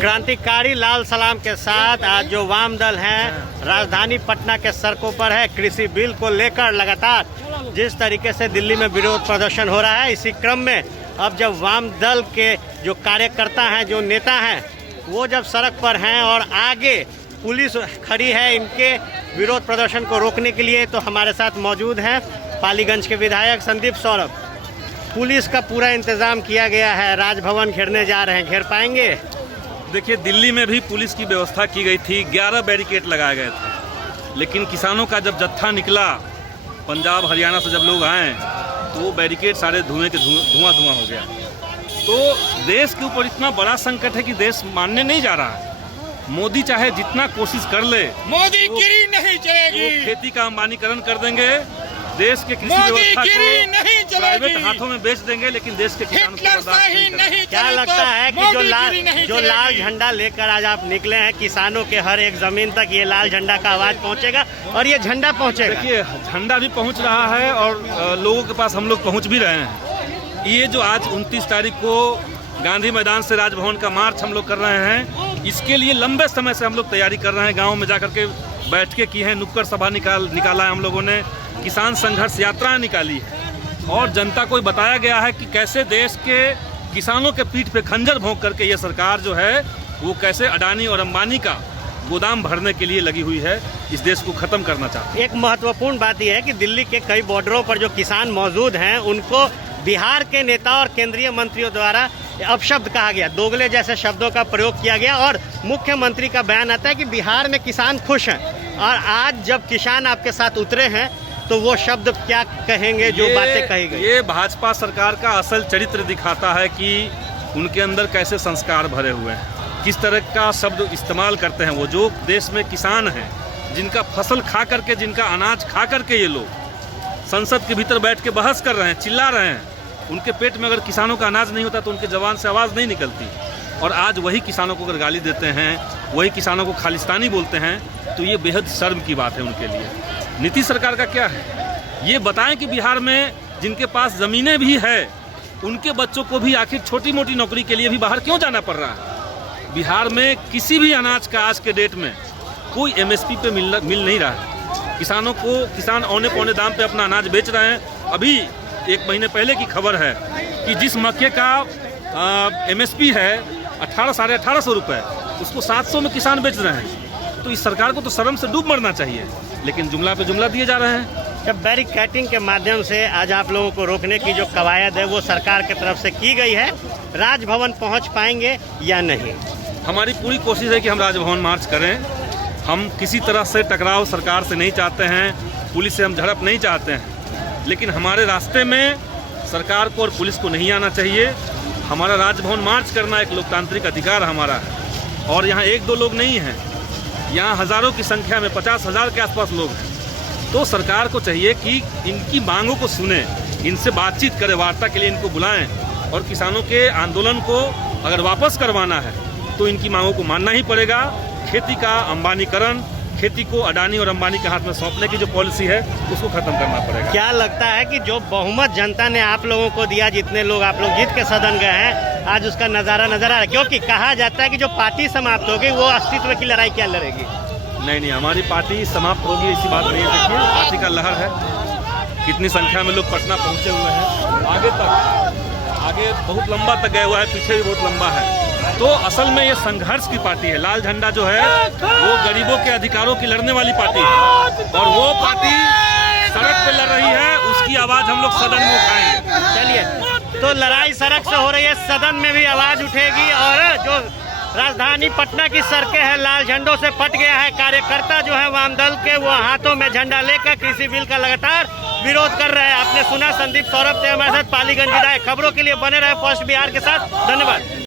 क्रांतिकारी लाल सलाम के साथ आज जो वाम दल हैं राजधानी पटना के सड़कों पर है। कृषि बिल को लेकर लगातार जिस तरीके से दिल्ली में विरोध प्रदर्शन हो रहा है, इसी क्रम में अब जब वाम दल के जो कार्यकर्ता हैं, जो नेता हैं, वो जब सड़क पर हैं और आगे पुलिस खड़ी है इनके विरोध प्रदर्शन को रोकने के लिए, तो हमारे साथ मौजूद हैं पालीगंज के विधायक संदीप सौरभ। पुलिस का पूरा इंतजाम किया गया है, राजभवन घेरने जा रहे हैं, घेर पाएंगे? देखिए, दिल्ली में भी पुलिस की व्यवस्था की गई थी, 11 बैरिकेड लगाए गए थे, लेकिन किसानों का जब जत्था निकला पंजाब हरियाणा से जब लोग आए तो वो बैरिकेड सारे धुआं हो गया। तो देश के ऊपर इतना बड़ा संकट है कि देश मानने नहीं जा रहा है। मोदी चाहे जितना कोशिश कर ले, मोदी गिरी नहीं चलेगी। वो खेती का अंबानीकरण कर देंगे, देश के कृषि व्यवस्था को प्राइवेट हाथों में बेच देंगे, लेकिन देश के किसानों को बर्दाश्त नहीं करेंगे। क्या लगता है कि जो लाल झंडा लेकर आज आप निकले हैं, किसानों के हर एक जमीन तक ये लाल झंडा का आवाज पहुंचेगा और ये झंडा पहुंचेगा? देखिए, झंडा भी पहुंच रहा है और लोगों के पास हम लोग पहुंच भी रहे हैं। ये जो आज 29 तारीख को गांधी मैदान से राजभवन का मार्च हम लोग कर रहे हैं, इसके लिए लंबे समय से हम लोग तैयारी कर रहे हैं। गाँव में जाकर के बैठकें की हैं, नुक्कड़ सभा निकाला है हम लोगों ने, किसान संघर्ष यात्रा निकाली है और जनता को बताया गया है कि कैसे देश के किसानों के पीठ पे खंजर भोंक करके ये सरकार जो है वो कैसे अडानी और अंबानी का गोदाम भरने के लिए लगी हुई है, इस देश को खत्म करना चाहती है। एक महत्वपूर्ण बात यह है कि दिल्ली के कई बॉर्डरों पर जो किसान मौजूद हैं उनको बिहार के नेता और केंद्रीय मंत्रियों द्वारा अपशब्द कहा गया, दोगले जैसे शब्दों का प्रयोग किया गया और मुख्यमंत्री का बयान आता है कि बिहार में किसान खुश हैं। और आज जब किसान आपके साथ उतरे हैं तो वो शब्द क्या कहेंगे, जो बातें कही गई? ये भाजपा सरकार का असल चरित्र दिखाता है कि उनके अंदर कैसे संस्कार भरे हुए हैं, किस तरह का शब्द इस्तेमाल करते हैं। वो जो देश में किसान हैं, जिनका फसल खा करके, जिनका अनाज खा करके ये लोग संसद के भीतर बैठ के बहस कर रहे हैं, चिल्ला रहे हैं, उनके पेट में अगर किसानों का अनाज नहीं होता तो उनके जबान से आवाज़ नहीं निकलती। और आज वही किसानों को अगर गाली देते हैं, वही किसानों को खालिस्तानी बोलते हैं, तो ये बेहद शर्म की बात है उनके लिए। नीतीश सरकार का क्या है, ये बताएं कि बिहार में जिनके पास ज़मीनें भी है उनके बच्चों को भी आखिर छोटी मोटी नौकरी के लिए भी बाहर क्यों जाना पड़ रहा है। बिहार में किसी भी अनाज का आज के डेट में कोई MSP पे मिल नहीं रहा है। किसानों को किसान औने पौने दाम पे अपना अनाज बेच रहे हैं। अभी 1 महीने पहले की खबर है कि जिस मक्के का MSP है 1800 - 1850 रुपये, उसको 700 में किसान बेच रहे हैं। तो इस सरकार को तो शर्म से डूब मरना चाहिए, लेकिन जुमला पे जुमला दिए जा रहे हैं। जब बैरिकेडिंग के माध्यम से आज आप लोगों को रोकने की जो कवायद है वो सरकार की तरफ से की गई है, राजभवन पहुंच पाएंगे या नहीं? हमारी पूरी कोशिश है कि हम राजभवन मार्च करें। हम किसी तरह से टकराव सरकार से नहीं चाहते हैं, पुलिस से हम झड़प नहीं चाहते हैं, लेकिन हमारे रास्ते में सरकार को और पुलिस को नहीं आना चाहिए। हमारा राजभवन मार्च करना एक लोकतांत्रिक अधिकार हमारा है और यहाँ 1-2 लोग नहीं हैं, यहाँ हज़ारों की संख्या में 50,000 के आसपास लोग हैं। तो सरकार को चाहिए कि इनकी मांगों को सुने, इनसे बातचीत करें, वार्ता के लिए इनको बुलाएं और किसानों के आंदोलन को अगर वापस करवाना है तो इनकी मांगों को मानना ही पड़ेगा। खेती का अंबानीकरण, खेती को अडानी और अंबानी के हाथ में सौंपने की जो पॉलिसी है उसको खत्म करना पड़ेगा। क्या लगता है कि जो बहुमत जनता ने आप लोगों को दिया, जितने लोग आप लोग जीत के सदन गए हैं, आज उसका नज़ारा नजर आ रहा है? क्योंकि कहा जाता है कि जो पार्टी समाप्त होगी वो अस्तित्व की लड़ाई क्या लड़ेगी? नहीं, हमारी पार्टी समाप्त होगी ऐसी बात नहीं है। देखिए, पार्टी का लहर है, कितनी संख्या में लोग पटना पहुंचे हुए हैं, आगे बहुत लंबा तक गया हुआ है, पीछे भी बहुत लंबा है। तो असल में ये संघर्ष की पार्टी है। लाल झंडा जो है वो गरीबों के अधिकारों की लड़ने वाली पार्टी है और वो पार्टी सड़क पे लड़ रही है, उसकी आवाज़ हम लोग सदन में उठाएंगे। चलिए, तो लड़ाई सड़क से हो रही है, सदन में भी आवाज़ उठेगी और जो राजधानी पटना की सड़कें हैं लाल झंडों से पट गया है। कार्यकर्ता जो है वाम दल के, वो हाथों में झंडा लेकर कृषि बिल का लगातार विरोध कर रहे हैं। आपने सुना संदीप सौरभ थे हमारे साथ, पालीगंज विधायक। खबरों के लिए बने रहे फर्स्ट बिहार के साथ। धन्यवाद।